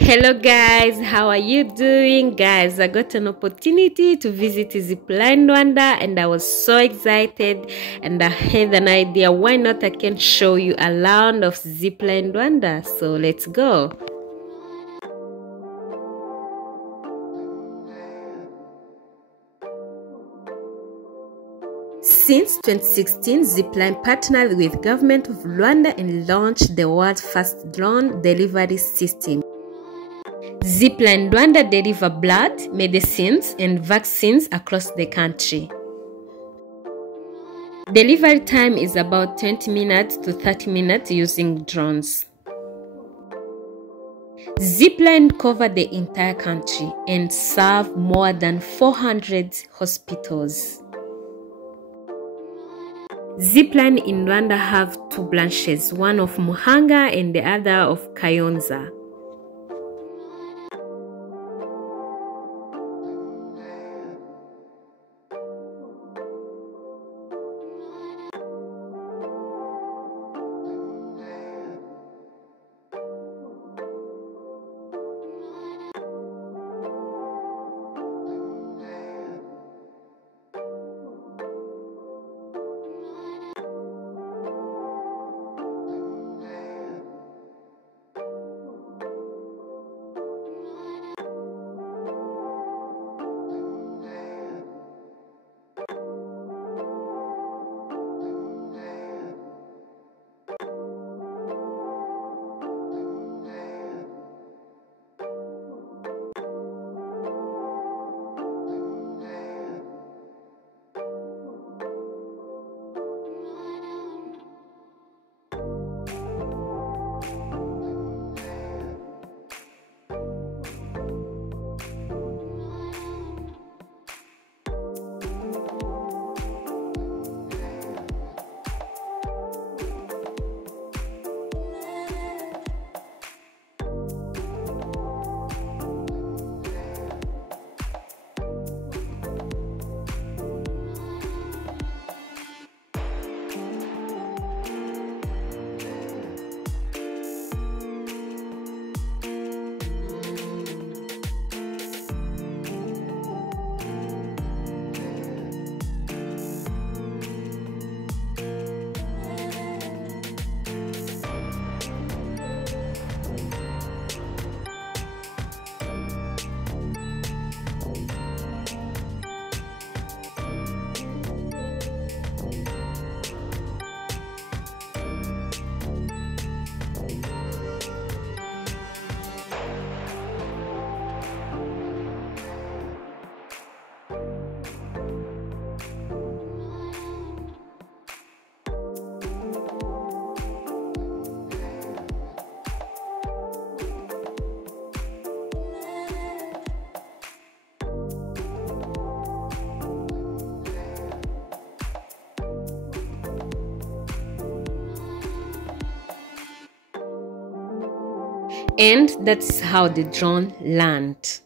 Hello guys, how are you doing? Guys, I got an opportunity to visit Zipline Rwanda and I was so excited and I had an idea why not I can show you around of Zipline Rwanda. So let's go. Since 2016, Zipline partnered with government of Rwanda and launched the world's first drone delivery system. Zipline Rwanda deliver blood, medicines, and vaccines across the country. Delivery time is about 20 minutes to 30 minutes using drones. Zipline cover the entire country and serve more than 400 hospitals. Zipline in Rwanda have two branches, one of Muhanga and the other of Kayonza. And that's how the drone landed.